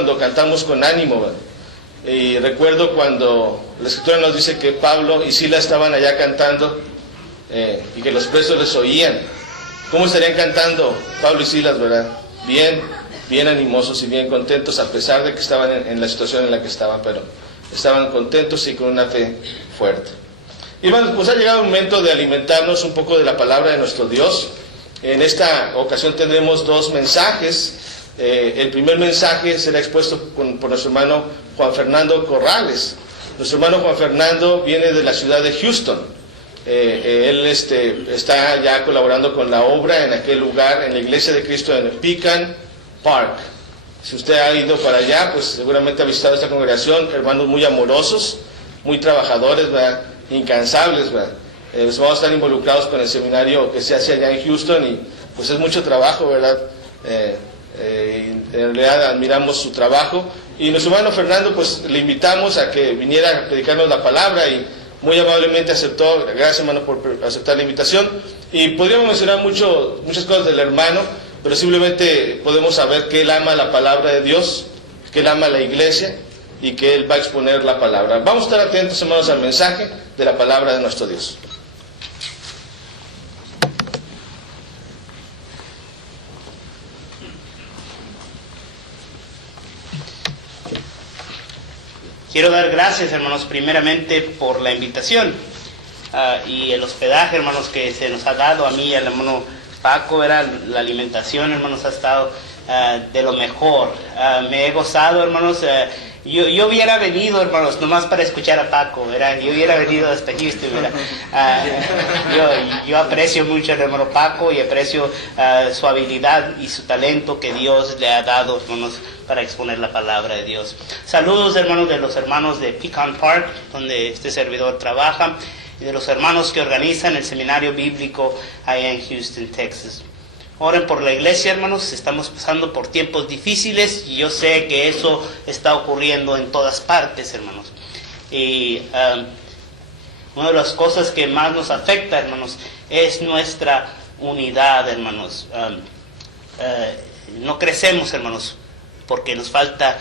cuando cantamos con ánimo, ¿verdad? Y recuerdo cuando la Escritura nos dice que Pablo y Silas estaban allá cantando y que los presos les oían. ¿Cómo estarían cantando Pablo y Silas, verdad? Bien animosos y bien contentos, a pesar de que estaban en la situación en la que estaban, pero estaban contentos y con una fe fuerte. Y bueno, pues ha llegado el momento de alimentarnos un poco de la palabra de nuestro Dios. En esta ocasión tendremos dos mensajes. El primer mensaje será expuesto por nuestro hermano Juan Fernando Corrales. Nuestro hermano Juan Fernando viene de la ciudad de Houston. Él está ya colaborando con la obra en aquel lugar, en la Iglesia de Cristo en Pecan Park. Si usted ha ido para allá, pues seguramente ha visitado esta congregación, hermanos muy amorosos, muy trabajadores, ¿verdad? Incansables, ¿verdad? Pues vamos a estar involucrados con el seminario que se hace allá en Houston y pues es mucho trabajo, ¿verdad? En realidad admiramos su trabajo y nuestro hermano Fernando pues le invitamos a que viniera a predicarnos la palabra y muy amablemente aceptó. Gracias, hermano, por aceptar la invitación. Y podríamos mencionar muchas cosas del hermano, pero simplemente podemos saber que él ama la palabra de Dios, que él ama la iglesia y que él va a exponer la palabra. Vamos a estar atentos, hermanos, al mensaje de la palabra de nuestro Dios. Quiero dar gracias, hermanos, primeramente por la invitación y el hospedaje, hermanos, que se nos ha dado a mí y al hermano Paco. La alimentación, hermanos, ha estado de lo mejor. Me he gozado, hermanos. Yo hubiera venido, hermanos, nomás para escuchar a Paco, ¿verdad? Yo hubiera venido hasta Houston, ¿verdad? Yo aprecio mucho al hermano Paco y aprecio su habilidad y su talento que Dios le ha dado, hermanos, para exponer la palabra de Dios. Saludos, hermanos, de los hermanos de Pecan Park, donde este servidor trabaja, y de los hermanos que organizan el seminario bíblico allá en Houston, Texas. Oren por la iglesia, hermanos. Estamos pasando por tiempos difíciles y yo sé que eso está ocurriendo en todas partes, hermanos. Y una de las cosas que más nos afecta, hermanos, es nuestra unidad, hermanos. No crecemos, hermanos, porque nos falta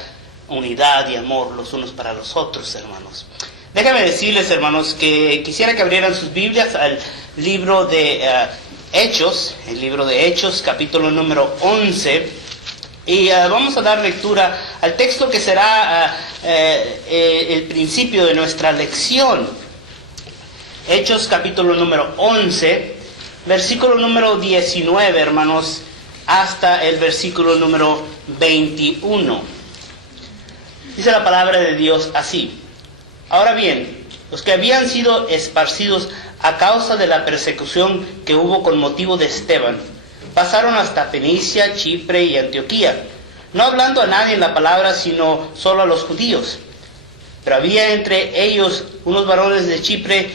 unidad y amor los unos para los otros, hermanos. Déjame decirles, hermanos, que quisiera que abrieran sus Biblias al libro de Hechos, el libro de Hechos, capítulo número 11, y vamos a dar lectura al texto que será el principio de nuestra lección. Hechos, capítulo número 11, versículo número 19, hermanos, hasta el versículo número 21. Dice la palabra de Dios así: Ahora bien, los que habían sido esparcidos a causa de la persecución que hubo con motivo de Esteban, pasaron hasta Fenicia, Chipre y Antioquía, no hablando a nadie en la palabra, sino solo a los judíos. Pero había entre ellos unos varones de Chipre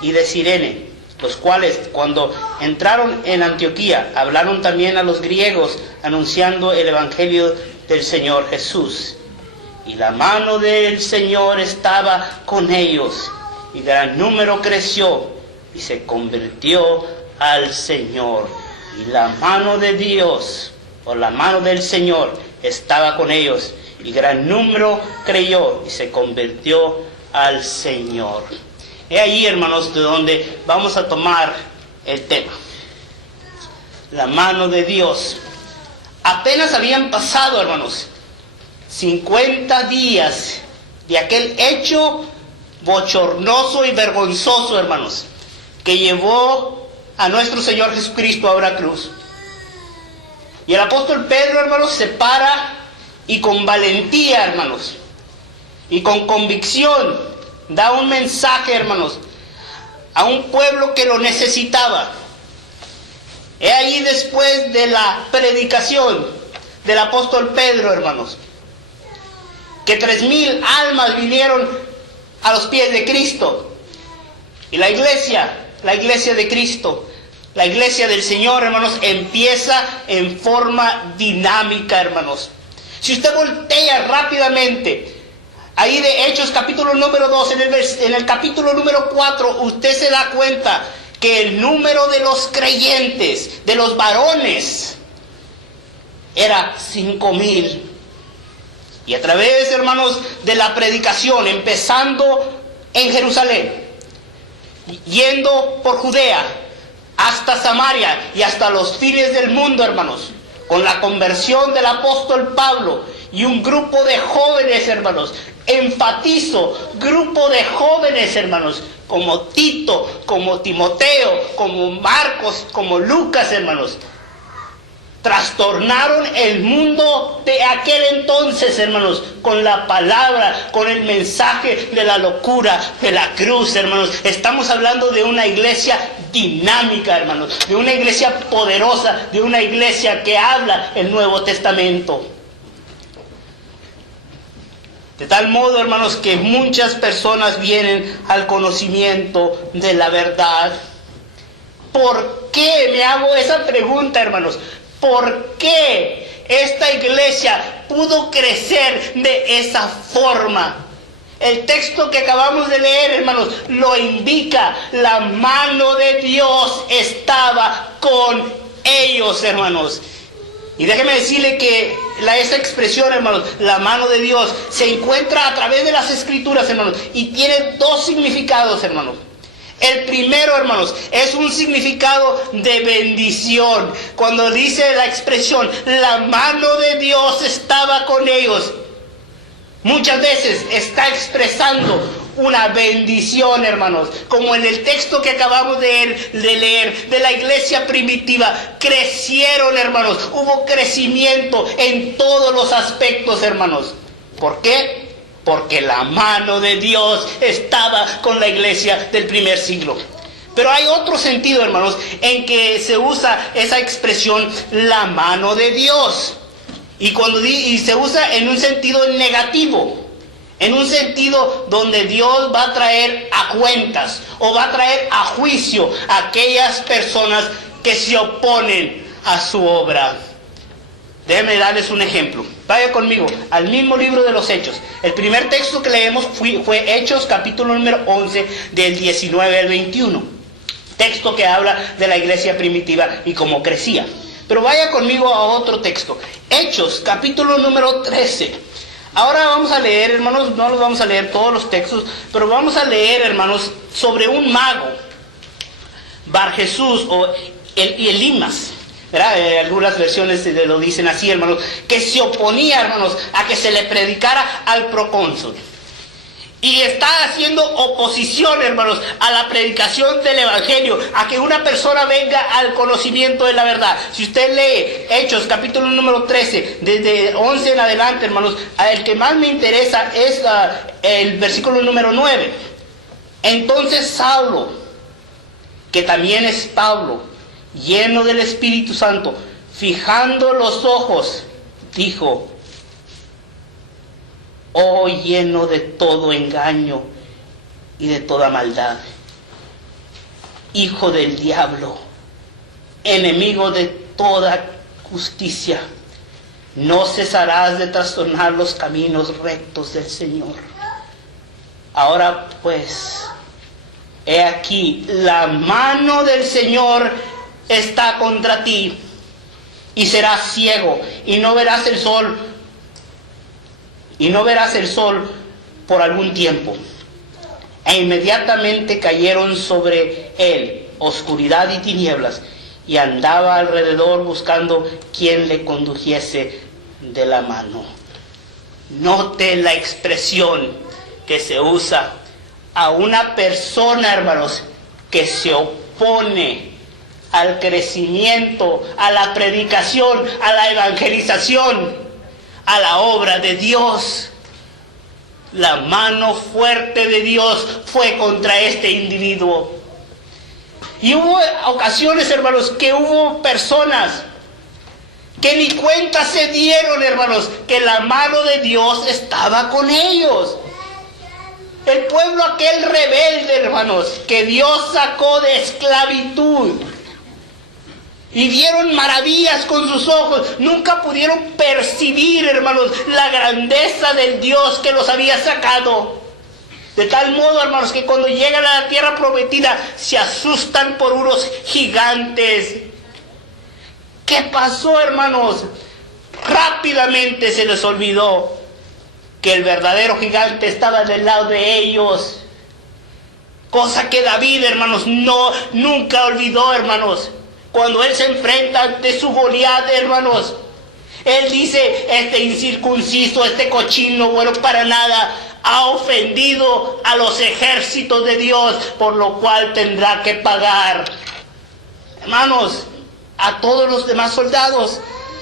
y de Cirene, los cuales, cuando entraron en Antioquía, hablaron también a los griegos, anunciando el evangelio del Señor Jesús. Y la mano del Señor estaba con ellos, y gran número creció y se convirtió al Señor. Y la mano de Dios, o la mano del Señor, estaba con ellos, y gran número creyó y se convirtió al Señor. He ahí, hermanos, de donde vamos a tomar el tema. La mano de Dios. Apenas habían pasado, hermanos, 50 días de aquel hecho bochornoso y vergonzoso, hermanos, que llevó a nuestro Señor Jesucristo a una cruz. Y el apóstol Pedro, hermanos, se para y con valentía, hermanos, y con convicción da un mensaje, hermanos, a un pueblo que lo necesitaba. He ahí, después de la predicación del apóstol Pedro, hermanos, que 3,000 almas vinieron a los pies de Cristo. Y la iglesia de Cristo, la iglesia del Señor, hermanos, empieza en forma dinámica, hermanos. Si usted voltea rápidamente, ahí de Hechos capítulo número 2, en el capítulo número 4, usted se da cuenta que el número de los creyentes, de los varones, era 5,000. Y a través, hermanos, de la predicación, empezando en Jerusalén, yendo por Judea, hasta Samaria y hasta los fines del mundo, hermanos, con la conversión del apóstol Pablo y un grupo de jóvenes, hermanos, enfatizo, grupo de jóvenes, hermanos, como Tito, como Timoteo, como Marcos, como Lucas, hermanos, trastornaron el mundo de aquel entonces, hermanos, con la palabra, con el mensaje de la locura de la cruz, hermanos. Estamos hablando de una iglesia dinámica, hermanos, de una iglesia poderosa, de una iglesia que habla el Nuevo Testamento. De tal modo, hermanos, que muchas personas vienen al conocimiento de la verdad. ¿Por qué? Me hago esa pregunta, hermanos. ¿Por qué esta iglesia pudo crecer de esa forma? El texto que acabamos de leer, hermanos, lo indica. La mano de Dios estaba con ellos, hermanos. Y déjeme decirle que esa expresión, hermanos, la mano de Dios, se encuentra a través de las Escrituras, hermanos, y tiene dos significados, hermanos. El primero, hermanos, es un significado de bendición. Cuando dice la expresión, la mano de Dios estaba con ellos, muchas veces está expresando una bendición, hermanos. Como en el texto que acabamos de leer de la iglesia primitiva, crecieron, hermanos. Hubo crecimiento en todos los aspectos, hermanos. ¿Por qué? Porque la mano de Dios estaba con la iglesia del primer siglo. Pero hay otro sentido, hermanos, en que se usa esa expresión, la mano de Dios. Y se usa en un sentido negativo. En un sentido donde Dios va a traer a cuentas o va a traer a juicio a aquellas personas que se oponen a su obra. Déjenme darles un ejemplo. Vaya conmigo al mismo libro de los Hechos. El primer texto que leemos fue Hechos, capítulo número 11, del 19 al 21. Texto que habla de la iglesia primitiva y cómo crecía. Pero vaya conmigo a otro texto. Hechos, capítulo número 13. Ahora vamos a leer, hermanos, no los vamos a leer todos los textos, pero vamos a leer, hermanos, sobre un mago, Bar Jesús o Elimas. ¿Verdad? Algunas versiones lo dicen así, hermanos, que se oponía, hermanos, a que se le predicara al procónsul. Y está haciendo oposición, hermanos, a la predicación del evangelio, a que una persona venga al conocimiento de la verdad. Si usted lee Hechos, capítulo número 13, desde 11 en adelante, hermanos, el que más me interesa es el versículo número 9. Entonces Saulo, que también es Pablo, lleno del Espíritu Santo, fijando los ojos, dijo: oh, lleno de todo engaño y de toda maldad, hijo del diablo, enemigo de toda justicia, no cesarás de trastornar los caminos rectos del Señor. Ahora pues, he aquí, la mano del Señor está contra ti, y serás ciego, y no verás el sol por algún tiempo. E inmediatamente cayeron sobre él oscuridad y tinieblas, y andaba alrededor buscando quien le condujese de la mano. Note la expresión que se usa a una persona, hermanos, que se opone al crecimiento, a la predicación, a la evangelización, a la obra de Dios. La mano fuerte de Dios fue contra este individuo. Y hubo ocasiones, hermanos, que hubo personas que ni cuenta se dieron, hermanos, que la mano de Dios estaba con ellos. El pueblo aquel rebelde, hermanos, que Dios sacó de esclavitud, y vieron maravillas con sus ojos, nunca pudieron percibir, hermanos, la grandeza del Dios que los había sacado. De tal modo, hermanos, que cuando llegan a la tierra prometida, se asustan por unos gigantes. ¿Qué pasó, hermanos? Rápidamente se les olvidó que el verdadero gigante estaba del lado de ellos. Cosa que David, hermanos, nunca olvidó, hermanos. Cuando él se enfrenta ante su Goliat, hermanos, él dice: este incircunciso, este cochino, bueno para nada, ha ofendido a los ejércitos de Dios, por lo cual tendrá que pagar. Hermanos, a todos los demás soldados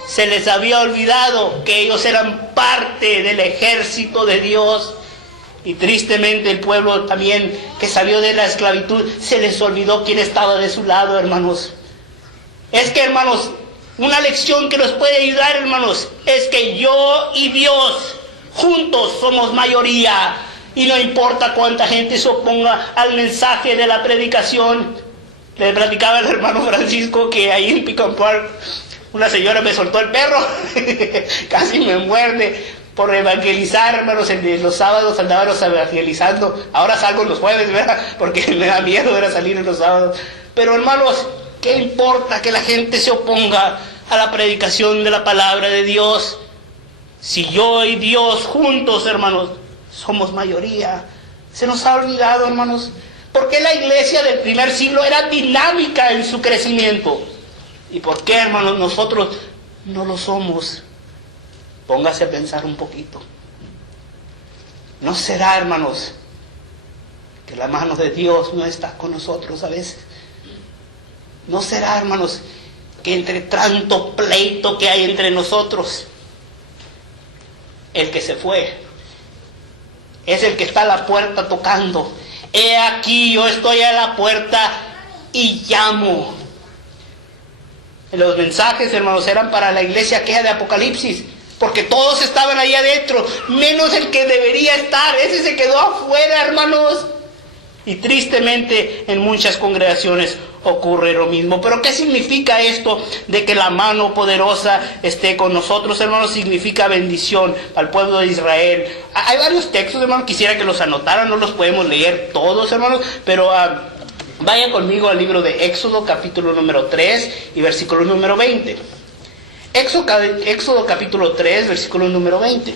se les había olvidado que ellos eran parte del ejército de Dios. Y tristemente el pueblo también que salió de la esclavitud, se les olvidó quién estaba de su lado, hermanos. Es que, hermanos, una lección que nos puede ayudar, hermanos, es que yo y Dios juntos somos mayoría. Y no importa cuánta gente se oponga al mensaje de la predicación. Le platicaba al hermano Francisco que ahí en Pick and Park una señora me soltó el perro, casi me muerde. Por evangelizar, hermanos, los sábados andábamos evangelizando. Ahora salgo los jueves, ¿verdad? Porque me da miedo era salir en los sábados. Pero, hermanos, ¿qué importa que la gente se oponga a la predicación de la palabra de Dios? Si yo y Dios juntos, hermanos, somos mayoría. Se nos ha olvidado, hermanos. ¿Por qué la iglesia del primer siglo era dinámica en su crecimiento? ¿Y por qué, hermanos, nosotros no lo somos? Póngase a pensar un poquito. ¿No será, hermanos, que la mano de Dios no está con nosotros a veces? ¿No será, hermanos, que entre tanto pleito que hay entre nosotros, el que se fue es el que está a la puerta tocando? He aquí, yo estoy a la puerta y llamo. Los mensajes, hermanos, eran para la iglesia aquella de Apocalipsis, porque todos estaban ahí adentro, menos el que debería estar. Ese se quedó afuera, hermanos. Y tristemente en muchas congregaciones ocurre lo mismo. Pero ¿qué significa esto de que la mano poderosa esté con nosotros, hermanos? Significa bendición al pueblo de Israel. Hay varios textos, hermanos, quisiera que los anotaran, no los podemos leer todos, hermanos, pero vayan conmigo al libro de Éxodo, capítulo número 3 y versículo número 20. Éxodo capítulo 3, versículo número 20.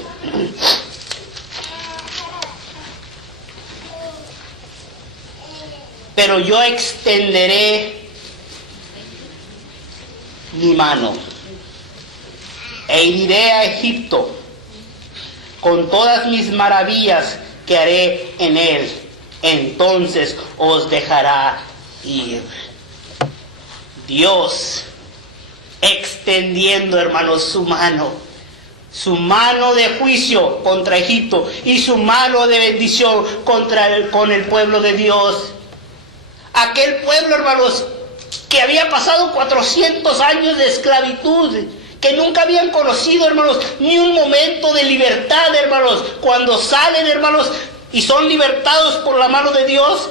Pero yo extenderé mi mano e iré a Egipto con todas mis maravillas que haré en él. Entonces os dejará ir. Dios extendiendo, hermanos, su mano de juicio contra Egipto y su mano de bendición con el pueblo de Dios. Aquel pueblo, hermanos, que había pasado 400 años de esclavitud, que nunca habían conocido, hermanos, ni un momento de libertad, hermanos. Cuando salen, hermanos, y son libertados por la mano de Dios,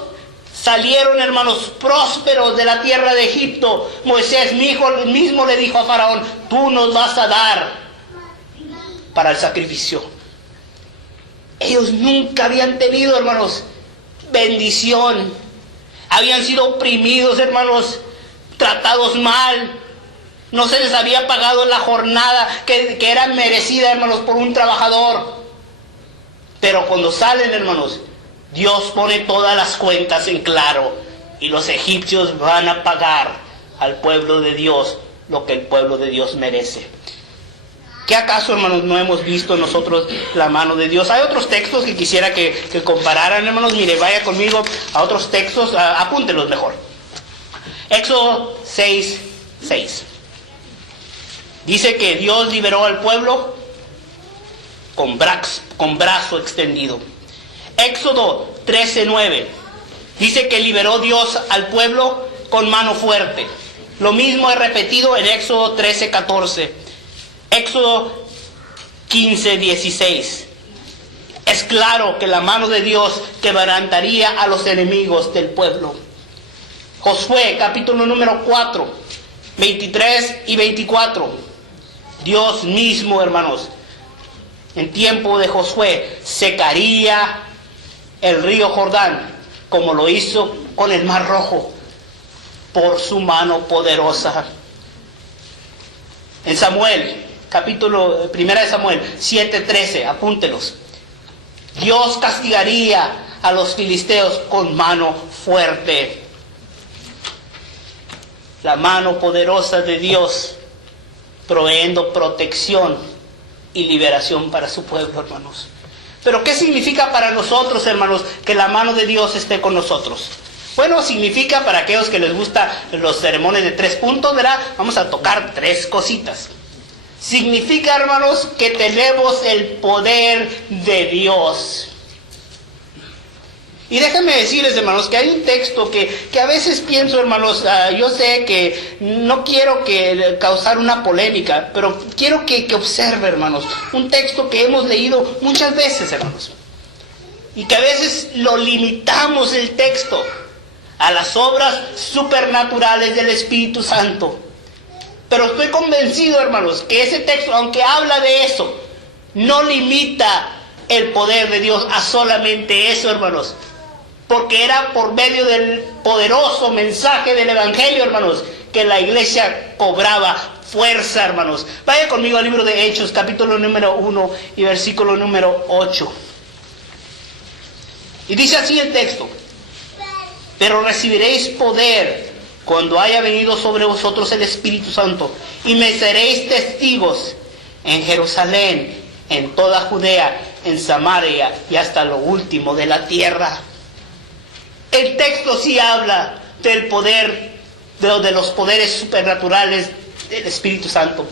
salieron, hermanos, prósperos de la tierra de Egipto. Moisés mismo le dijo a Faraón: tú nos vas a dar para el sacrificio. Ellos nunca habían tenido, hermanos, bendición. Habían sido oprimidos, hermanos, tratados mal. No se les había pagado la jornada que era merecida, hermanos, por un trabajador. Pero cuando salen, hermanos, Dios pone todas las cuentas en claro y los egipcios van a pagar al pueblo de Dios lo que el pueblo de Dios merece. ¿Qué acaso, hermanos, no hemos visto nosotros la mano de Dios? Hay otros textos que quisiera que compararan, hermanos. Mire, vaya conmigo a otros textos, apúntenlos mejor. Éxodo 6:6. Dice que Dios liberó al pueblo con brazo extendido. Éxodo 13:9. Dice que liberó Dios al pueblo con mano fuerte. Lo mismo es repetido en Éxodo 13:14. Éxodo 15:16. Es claro que la mano de Dios quebrantaría a los enemigos del pueblo. Josué, capítulo número 4, 23 y 24. Dios mismo, hermanos, en tiempo de Josué, secaría el río Jordán, como lo hizo con el Mar Rojo, por su mano poderosa. En Samuel, primera de Samuel 7:13, apúntelos. Dios castigaría a los filisteos con mano fuerte. La mano poderosa de Dios proveyendo protección y liberación para su pueblo, hermanos. Pero ¿qué significa para nosotros, hermanos, que la mano de Dios esté con nosotros? Bueno, significa, para aquellos que les gustan los sermones de 3 puntos, ¿verdad? Vamos a tocar 3 cositas. Significa, hermanos, que tenemos el poder de Dios. Y déjenme decirles, hermanos, que hay un texto que a veces pienso, hermanos, yo sé que no quiero causar una polémica, pero quiero que observe, hermanos, un texto que hemos leído muchas veces, hermanos, y que a veces lo limitamos el texto a las obras supernaturales del Espíritu Santo. Pero estoy convencido, hermanos, que ese texto, aunque habla de eso, no limita el poder de Dios a solamente eso, hermanos. Porque era por medio del poderoso mensaje del Evangelio, hermanos, que la iglesia cobraba fuerza, hermanos. Vaya conmigo al libro de Hechos, capítulo número 1 y versículo número 8. Y dice así el texto: pero recibiréis poder cuando haya venido sobre vosotros el Espíritu Santo, y me seréis testigos en Jerusalén, en toda Judea, en Samaria y hasta lo último de la tierra. El texto sí habla del poder, de los poderes supernaturales del Espíritu Santo.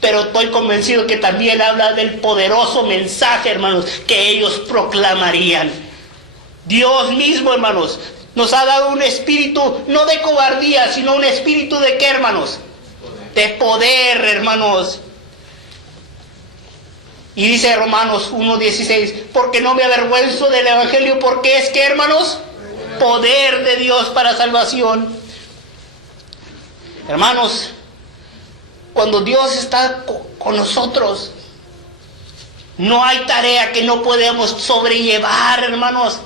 Pero estoy convencido que también habla del poderoso mensaje, hermanos, que ellos proclamarían. Dios mismo, hermanos, nos ha dado un espíritu, no de cobardía, sino un espíritu de ¿qué, hermanos? De poder, hermanos. Y dice Romanos 1:16, porque no me avergüenzo del Evangelio, porque es que, hermanos, poder de Dios para salvación. Hermanos, cuando Dios está con nosotros, no hay tarea que no podemos sobrellevar, hermanos.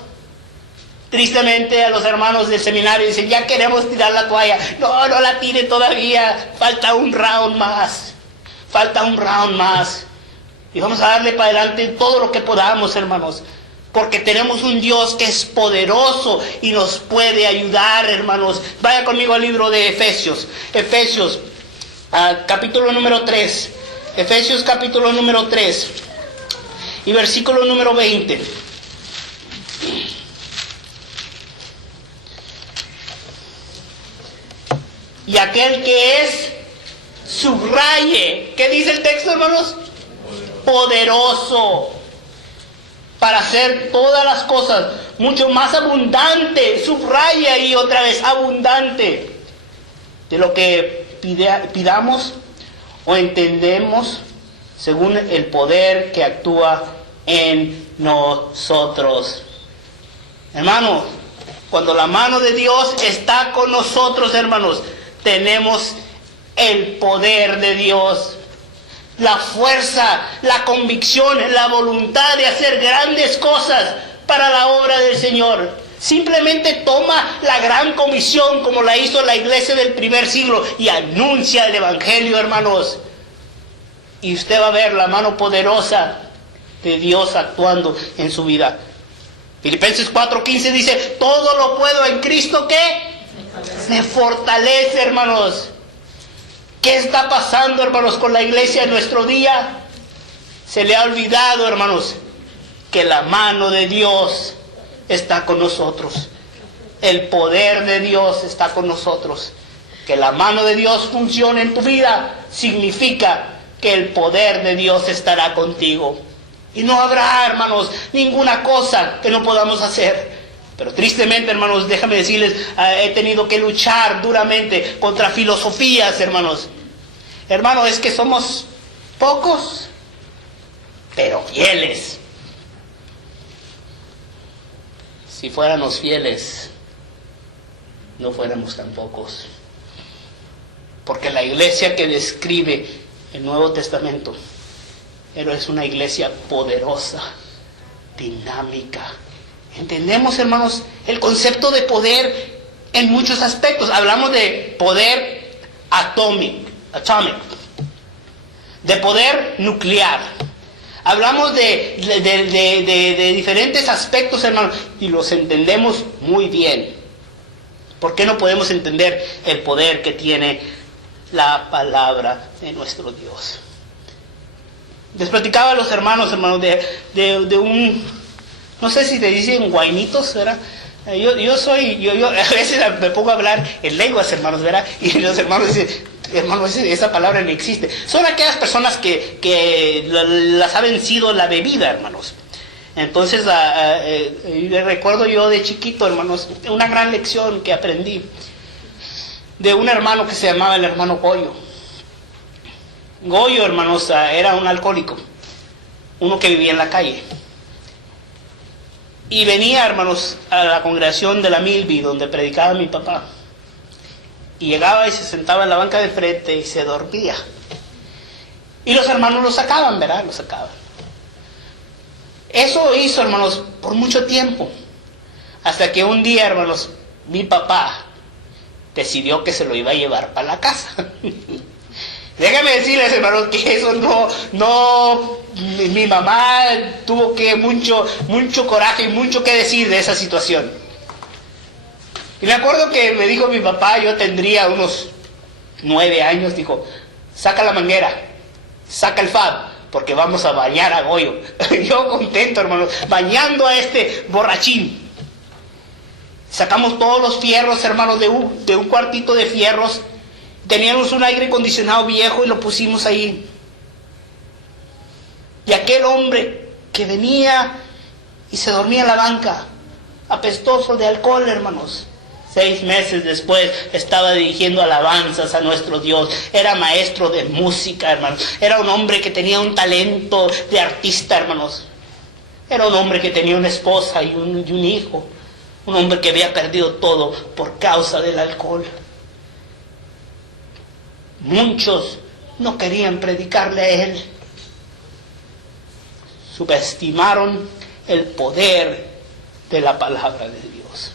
Tristemente a los hermanos del seminario dicen, ya queremos tirar la toalla. No, no la tire todavía, falta un round más. Falta un round más. Y vamos a darle para adelante todo lo que podamos, hermanos. Porque tenemos un Dios que es poderoso y nos puede ayudar, hermanos. Vaya conmigo al libro de Efesios. Efesios, capítulo número 3. Efesios, capítulo número 3. Y versículo número 20. Y aquel que es, subraye. ¿Qué dice el texto, hermanos? Poderoso para hacer todas las cosas mucho más abundante. Subraya ahí otra vez, abundante, de lo que pidamos o entendemos, según el poder que actúa en nosotros. Hermanos, cuando la mano de Dios está con nosotros, hermanos, tenemos el poder de Dios. La fuerza, la convicción, la voluntad de hacer grandes cosas para la obra del Señor. Simplemente toma la gran comisión como la hizo la iglesia del primer siglo y anuncia el Evangelio, hermanos. Y usted va a ver la mano poderosa de Dios actuando en su vida. Filipenses 4:15 dice, todo lo puedo en Cristo que me fortalece, hermanos. ¿Qué está pasando, hermanos, con la iglesia en nuestro día? Se le ha olvidado, hermanos, que la mano de Dios está con nosotros. El poder de Dios está con nosotros. Que la mano de Dios funcione en tu vida significa que el poder de Dios estará contigo. Y no habrá, hermanos, ninguna cosa que no podamos hacer. Pero tristemente, hermanos, déjame decirles, he tenido que luchar duramente contra filosofías, hermanos. Hermanos, es que somos pocos, pero fieles. Si fuéramos fieles, no fuéramos tan pocos. Porque la iglesia que describe el Nuevo Testamento es una iglesia poderosa, dinámica. Entendemos, hermanos, el concepto de poder en muchos aspectos. Hablamos de poder atomic, de poder nuclear. Hablamos de diferentes aspectos, hermanos, y los entendemos muy bien. ¿Por qué no podemos entender el poder que tiene la palabra de nuestro Dios? Les platicaba a los hermanos, de un, no sé si te dicen guainitos, ¿verdad? Yo a veces me pongo a hablar en lenguas, hermanos, ¿verdad? Y los hermanos dicen, hermano, esa palabra no existe. Son aquellas personas que las ha vencido la bebida, hermanos. Entonces, recuerdo yo de chiquito, hermanos, una gran lección que aprendí de un hermano que se llamaba el hermano Goyo. Goyo, hermanos, era un alcohólico, uno que vivía en la calle. Y venía, hermanos, a la congregación de la Milby, donde predicaba mi papá. Y llegaba y se sentaba en la banca de frente y se dormía. Y los hermanos lo sacaban, ¿verdad? Lo sacaban. Eso hizo, hermanos, por mucho tiempo. Hasta que un día, hermanos, mi papá decidió que se lo iba a llevar para la casa. Déjame decirles, hermanos, que eso no, mi mamá tuvo que mucho coraje y mucho que decir de esa situación. Y me acuerdo que me dijo mi papá, yo tendría unos 9 años, dijo, saca la manguera, saca el fab, porque vamos a bañar a Goyo. Yo contento, hermanos, bañando a este borrachín. Sacamos todos los fierros, hermanos, de un cuartito de fierros. Teníamos un aire acondicionado viejo y lo pusimos ahí. Y aquel hombre que venía y se dormía en la banca, apestoso de alcohol, hermanos, 6 meses después estaba dirigiendo alabanzas a nuestro Dios. Era maestro de música, hermanos. Era un hombre que tenía un talento de artista, hermanos. Era un hombre que tenía una esposa y un hijo. Un hombre que había perdido todo por causa del alcohol. Muchos no querían predicarle a él. Subestimaron el poder de la palabra de Dios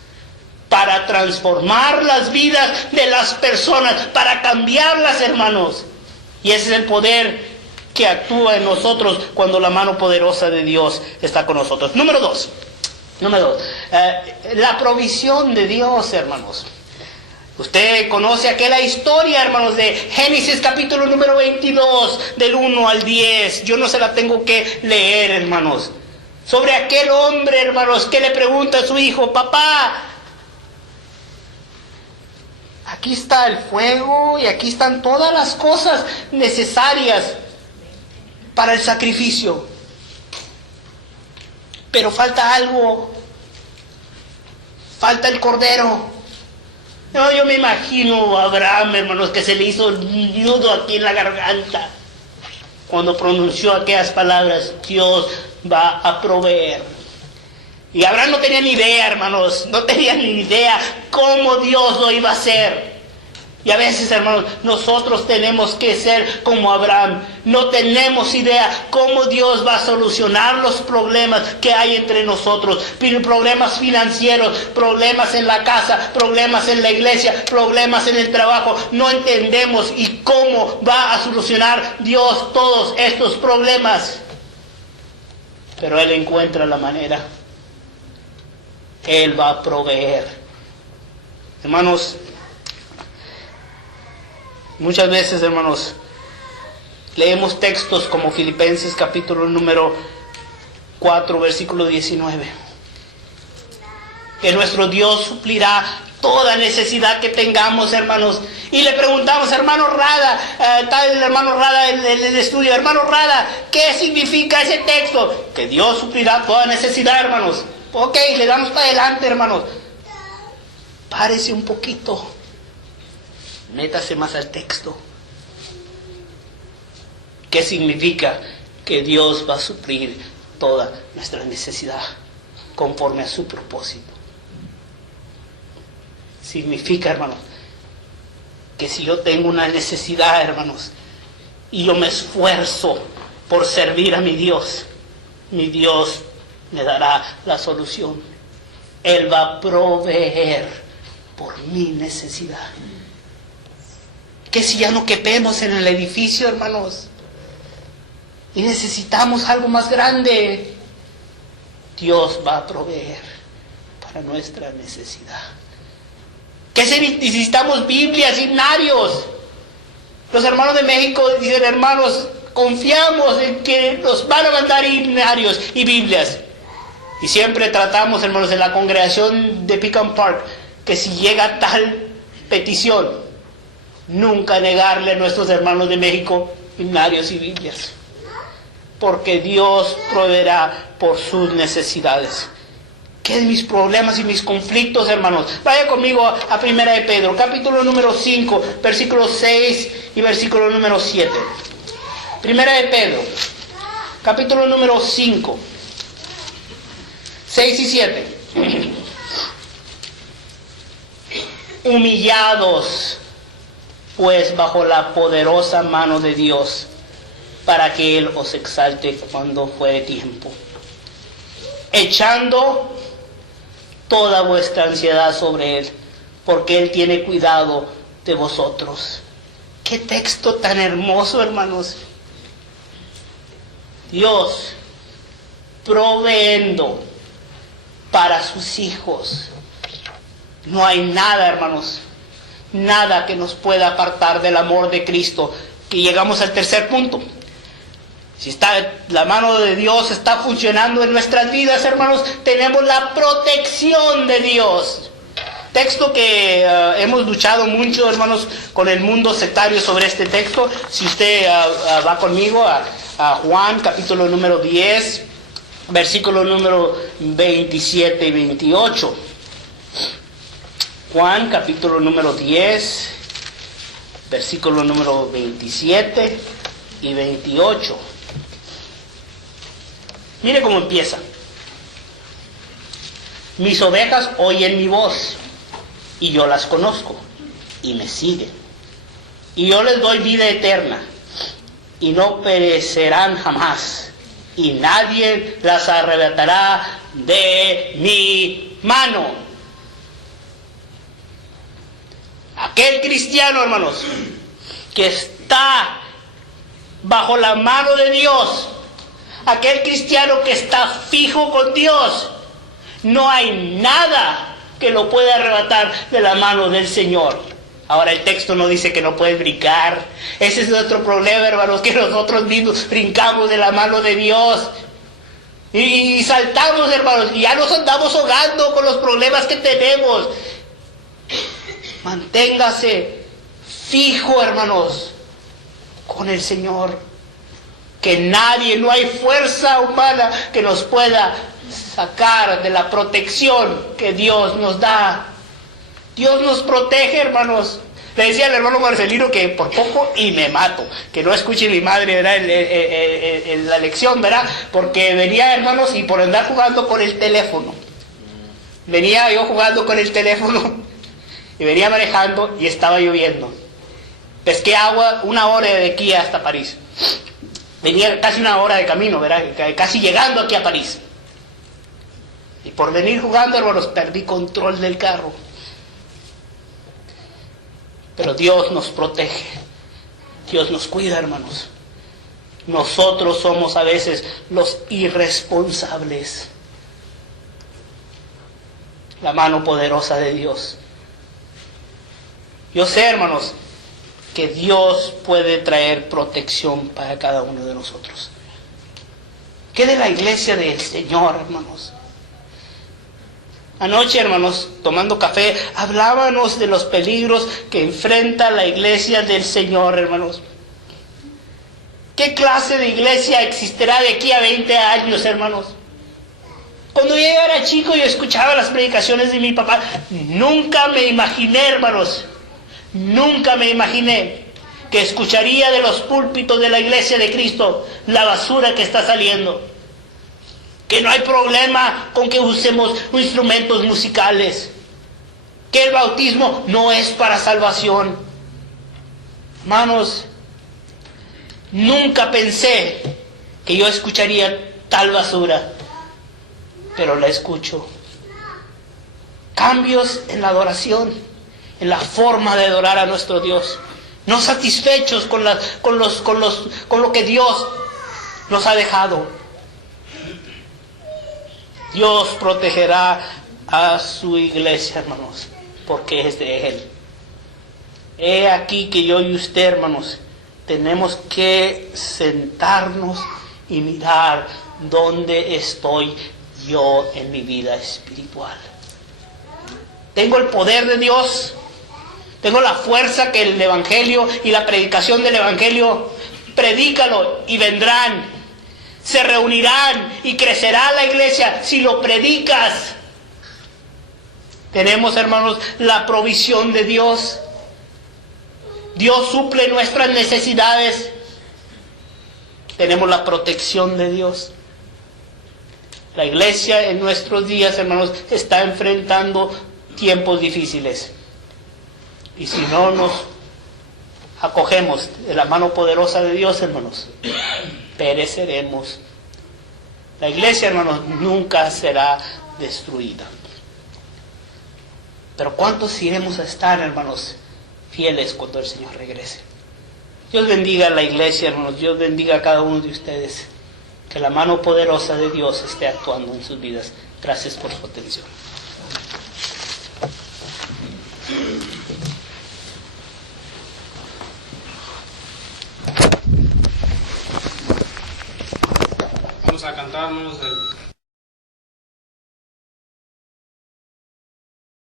para transformar las vidas de las personas, para cambiarlas, hermanos. Y ese es el poder que actúa en nosotros cuando la mano poderosa de Dios está con nosotros. Número dos, la provisión de Dios, hermanos. Usted conoce aquella historia, hermanos, de Génesis capítulo número 22, del 1 al 10. Yo no se la tengo que leer, hermanos. Sobre aquel hombre, hermanos, que le pregunta a su hijo, papá, aquí está el fuego y aquí están todas las cosas necesarias para el sacrificio. Pero falta algo. Falta el cordero. No, yo me imagino a Abraham, hermanos, que se le hizo un nudo aquí en la garganta cuando pronunció aquellas palabras, Dios va a proveer. Y Abraham no tenía ni idea, hermanos, no tenía ni idea cómo Dios lo iba a hacer. Y a veces, hermanos, nosotros tenemos que ser como Abraham. No tenemos idea cómo Dios va a solucionar los problemas que hay entre nosotros. Problemas financieros, problemas en la casa, problemas en la iglesia, problemas en el trabajo. No entendemos y cómo va a solucionar Dios todos estos problemas. Pero Él encuentra la manera. Él va a proveer. Hermanos, muchas veces, hermanos, leemos textos como Filipenses capítulo número 4, versículo 19. Que nuestro Dios suplirá toda necesidad que tengamos, hermanos. Y le preguntamos, hermano Rada, está el hermano Rada en el estudio, hermano Rada, ¿qué significa ese texto? Que Dios suplirá toda necesidad, hermanos. Ok, le damos para adelante, hermanos. Párese un poquito. Métase más al texto. ¿Qué significa? Que Dios va a suplir toda nuestra necesidad conforme a su propósito. Significa, hermanos, que si yo tengo una necesidad, hermanos, y yo me esfuerzo por servir a mi Dios me dará la solución. Él va a proveer por mi necesidad. Que si ya no quepemos en el edificio, hermanos, y necesitamos algo más grande, Dios va a proveer para nuestra necesidad. ¿Qué necesitamos? Biblias, himnarios. Los hermanos de México dicen, hermanos, confiamos en que nos van a mandar himnarios y Biblias. Y siempre tratamos, hermanos, en la congregación de Pecan Park, que si llega tal petición, nunca negarle a nuestros hermanos de México himnarios y Biblias. Porque Dios proveerá por sus necesidades. ¿Qué es mis problemas y mis conflictos, hermanos? Vaya conmigo a Primera de Pedro, capítulo número 5, versículo 6 y versículo número 7. Primera de Pedro, capítulo número 5, 6 y 7. Humillados, pues, bajo la poderosa mano de Dios, para que Él os exalte cuando fuere tiempo, echando toda vuestra ansiedad sobre Él, porque Él tiene cuidado de vosotros. ¡Qué texto tan hermoso, hermanos! Dios proveendo para sus hijos. No hay nada, hermanos, nada que nos pueda apartar del amor de Cristo. Que llegamos al tercer punto. Si la mano de Dios está funcionando en nuestras vidas, hermanos, tenemos la protección de Dios. Texto que hemos luchado mucho, hermanos, con el mundo sectario sobre este texto. Si usted va conmigo a Juan, capítulo número 10, versículo número 27 y 28. Juan, capítulo número 10, versículo número 27 y 28. Mire cómo empieza. Mis ovejas oyen mi voz, y yo las conozco, y me siguen. Y yo les doy vida eterna, y no perecerán jamás, y nadie las arrebatará de mi mano. Aquel cristiano, hermanos, que está bajo la mano de Dios, aquel cristiano que está fijo con Dios, no hay nada que lo pueda arrebatar de la mano del Señor. Ahora el texto no dice que no puedes brincar. Ese es nuestro problema, hermanos, que nosotros mismos brincamos de la mano de Dios. Y saltamos, hermanos, y ya nos andamos ahogando con los problemas que tenemos. Manténgase fijo, hermanos, con el Señor. Que nadie, no hay fuerza humana que nos pueda sacar de la protección que Dios nos da. Dios nos protege, hermanos. Le decía al hermano Marcelino que por poco y me mato. Que no escuche mi madre, ¿verdad? En la lección, ¿verdad? Porque venía, hermanos, y por andar jugando con el teléfono. Venía yo jugando con el teléfono y venía manejando y estaba lloviendo. Pesqué agua 1 hora de aquí hasta París. Venía casi 1 hora de camino, ¿verdad? Casi llegando aquí a París. Y por venir jugando, hermanos, perdí control del carro. Pero Dios nos protege. Dios nos cuida, hermanos. Nosotros somos a veces los irresponsables. La mano poderosa de Dios. Yo sé, hermanos, que Dios puede traer protección para cada uno de nosotros. ¿Qué de la iglesia del Señor, hermanos? Anoche, hermanos, tomando café, hablábamos de los peligros que enfrenta la iglesia del Señor, hermanos. ¿Qué clase de iglesia existirá de aquí a 20 años, hermanos? Cuando yo era chico, yo escuchaba las predicaciones de mi papá. Nunca me imaginé, hermanos, nunca me imaginé que escucharía de los púlpitos de la iglesia de Cristo la basura que está saliendo. Que no hay problema con que usemos instrumentos musicales. Que el bautismo no es para salvación. Hermanos, nunca pensé que yo escucharía tal basura, pero la escucho. Cambios en la adoración, en la forma de adorar a nuestro Dios. No satisfechos con lo que Dios nos ha dejado. Dios protegerá a su iglesia, hermanos, porque es de Él. He aquí que yo y usted, hermanos, tenemos que sentarnos y mirar dónde estoy yo en mi vida espiritual. Tengo el poder de Dios, tengo la fuerza que el Evangelio y la predicación del Evangelio, predícalo y vendrán, se reunirán y crecerá la iglesia si lo predicas. Tenemos, hermanos, la provisión de Dios. Dios suple nuestras necesidades. Tenemos la protección de Dios. La iglesia en nuestros días, hermanos, está enfrentando tiempos difíciles. Y si no nos acogemos de la mano poderosa de Dios, hermanos, pereceremos. La iglesia, hermanos, nunca será destruida. Pero ¿cuántos iremos a estar, hermanos, fieles cuando el Señor regrese? Dios bendiga a la iglesia, hermanos. Dios bendiga a cada uno de ustedes. Que la mano poderosa de Dios esté actuando en sus vidas. Gracias por su atención. Vamos a cantarnos el